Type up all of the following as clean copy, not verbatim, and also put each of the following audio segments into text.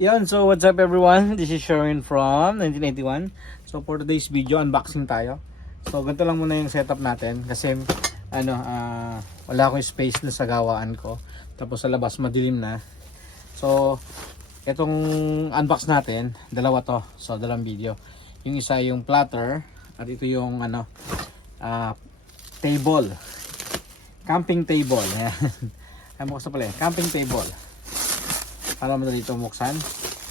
Yun, so what's up everyone? This is Sharon from 1981. So for today's video, unboxing tayo. So ganito lang muna yung setup natin kasi wala akong space na sa gawaan ko. Tapos sa labas madilim na. So itong unbox natin, dalawa to. So dalawang video. Yung isa yung platter at ito yung table. Camping table. Ay mo pala, camping table. Para mo dito buksan.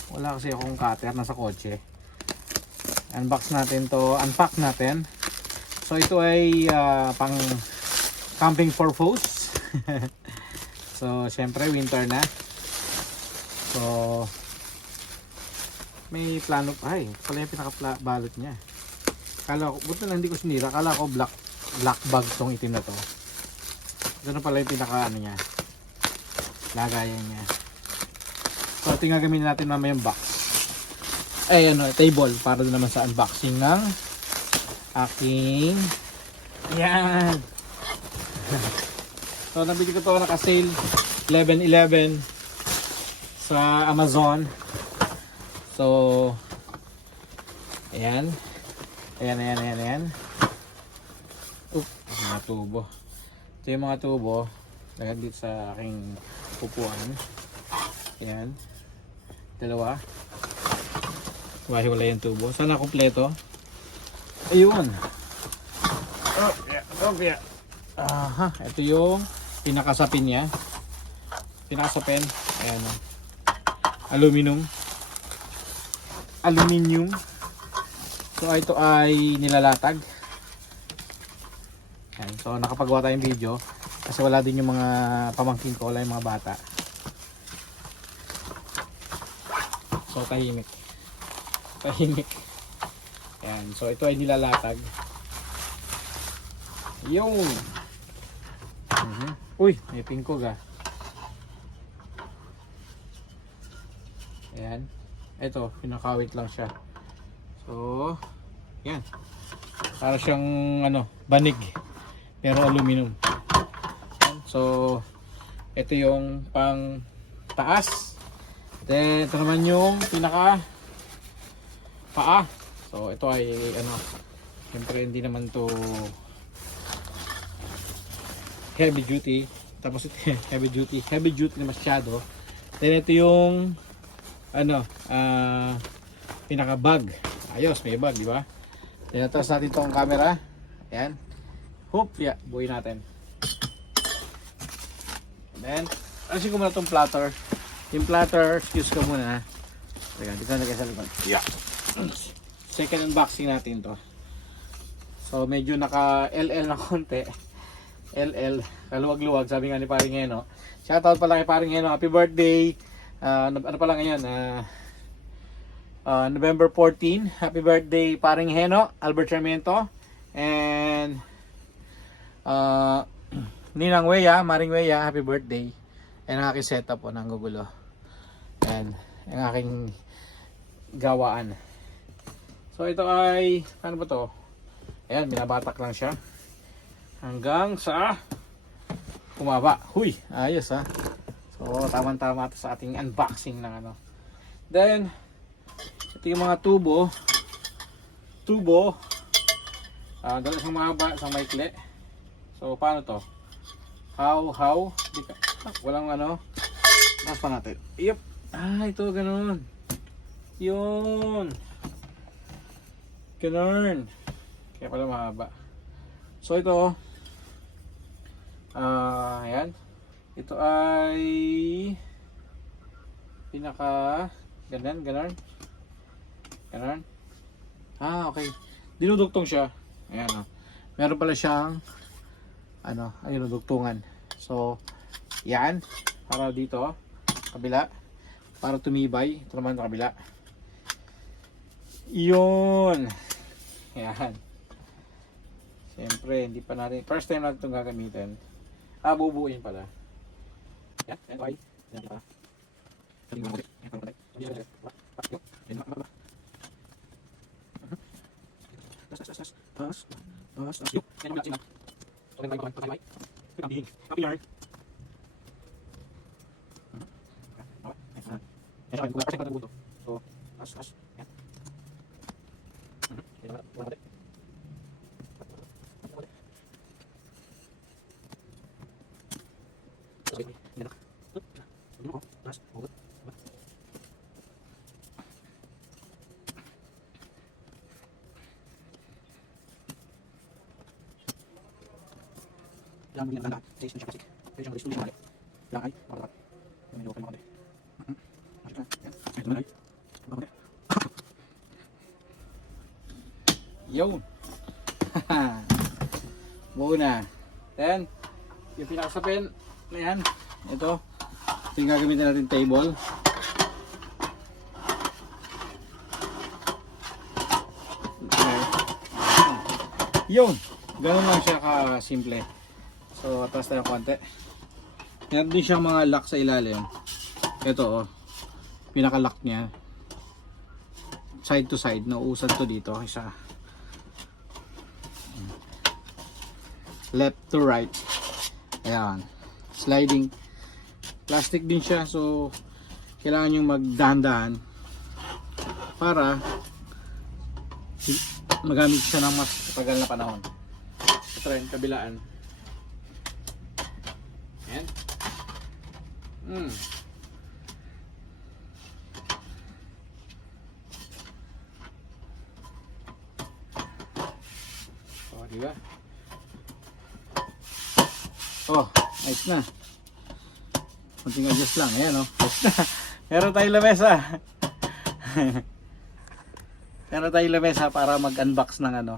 Wala kasi akong cutter, nasa kotse. Unbox natin to, unpack natin. So ito ay pang camping purpose. So syempre winter na. So may plano pa, ay pala yung pinaka-balot niya. Kala ko, buti lang hindi ko sinira. Kala ko black bag tong itim na to. Ito na pala yung pinaka niya. Lagayan niya. So ito yung gagamitin natin mamaya yung box. Ay table para din naman sa unboxing ng aking yan. So nabili ko to naka-sale 11.11 sa Amazon. So ayan. Ayan. Mga tubo. Ito yung mga tubo. Lagyan dito sa aking upuan. Ayan. Dalawa. Wala yung tubo. Sana kompleto. Ayun. Oh yeah. Aha. Ito yung pinakasapin niya. Pinakasapin. Ayan. Aluminum. So ito ay nilalatag. Ayan. So nakapagawa tayong video. Kasi wala din yung mga pamangkin ko. Wala yung mga bata. So tahimik. Ayan. So ito ay nilalatag. Yung uy, may pingkog ah. Ayan. Ito, pinakawit lang siya. So yan. Para siyang banig. Pero aluminum. So ito yung pang taas. Then ito naman yung pinaka paa. So ito ay siyempre hindi naman to heavy duty. Tapos ito heavy duty na masyado. Then ito yung pinaka bag. Ayos, may bag, di ba? Then atas natin tong camera. Ayan. Hoop, buuin natin. Then ayusin ko muna tong platter. Yung platter, excuse ko muna. Teka, dito na sa likod. Yeah. Second unboxing natin to. So medyo naka LL na konti. LL, kaluwag-luwag, sabi nga ni Paring Heno. Shoutout pala kay Paring Heno. Happy birthday. Ano pala ngayon? November 14. Happy birthday Paring Heno, Albert Sarmiento. And Ninang Weya, Maring Weya, happy birthday. And ang aking setup po ng gugulo. And ang aking gawaan. So ito ay, ano ba to? Ayan, binabatak lang siya. Hanggang sa kumaba. Huy, ayos ha. So tamang-tama ito sa ating unboxing ng Then, ito yung mga tubo. Dala isang mahaba, isang maikli. So paano to? How? Walang Tapos pa natin. Yep. Ito ganoon. Yun. Ganoon. Kaya pala mahaba. So ito. Ayan. Ito ay pinaka ganon. Okay. Dinudugtong siya. Ayan Meron pala siyang ayun dugtungan. So, yan. Para dito, kabila. Para tumibay. Ito naman sa kabila. Yun. Yan. Siyempre, hindi pa natin. First time natin itong gagamitin. Bubuuin pala. Yan. Yan. Okay. Yan. Yan. Yan. ng buto. So, as. Yan. Ito na, wala natin. Okay, yan na. Ano ko? As, hugot. Lang mo yan ang lahat. Taste na siya kasi. Pwede siyang gusto niya. Lang ay, makakat. Medyo okay makati. Yan. Ito na ay. Bakit? Yun. Buo na. Then, yung pinakasapin na yan. Ito. Ito yung gagamitin natin table. Okay. Yun. Ganun lang siya ka-simple. So, atras tayo konti. Meron din siyang mga lock sa ilalim. Ito, oh. Pinaka-lock niya. Side to side. Nauusad to dito. Isa. Left to right. Ayan. Sliding. Plastic din siya. So, kailangan yung magdahan-dahan para magamit siya ng mas matagal na panahon. Ito rin, kabilaan. Ayan. Oh, diba? Oh, nice na. Kunting adjust lang. Ayan, oh. Nice na. Meron tayong lamesa. Meron tayong lamesa para mag-unbox ng ano,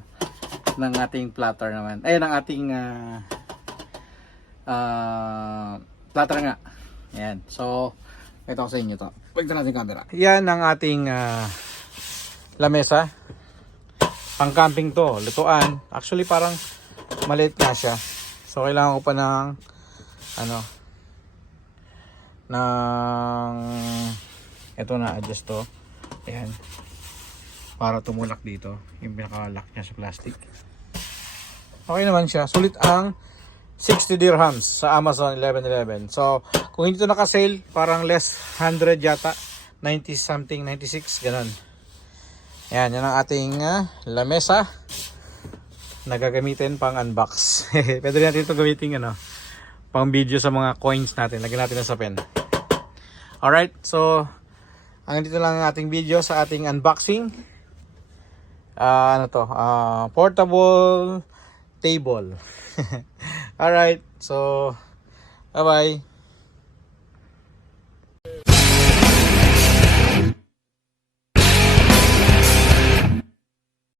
ng ating platter naman. Ay, ng ating platter nga. Ayan. So, ito ko sa inyo to. Pagkita natin camera. Yan ang ating lamesa. Pang camping to. Lutuan. Actually, parang maliit na siya. So, kailangan ko pa ng ano, ng ito na adjust to. Ayan. Para tumulak dito. Yung pinaka-lock niya sa plastic. Okay naman siya. Sulit ang 60 dirhams sa Amazon 1111. So, kung hindi ito naka-sale, parang less 100 yata. 90 something, 96, ganun. Ayan, yan ang ating lamesa na gagamitin pang unbox. Pwede rin natin ito gamitin ano, pang video sa mga coins natin. Lagyan natin sa pen. Alright, so hanggang dito lang ang ating video sa ating unboxing. Portable table. Alright, so bye bye.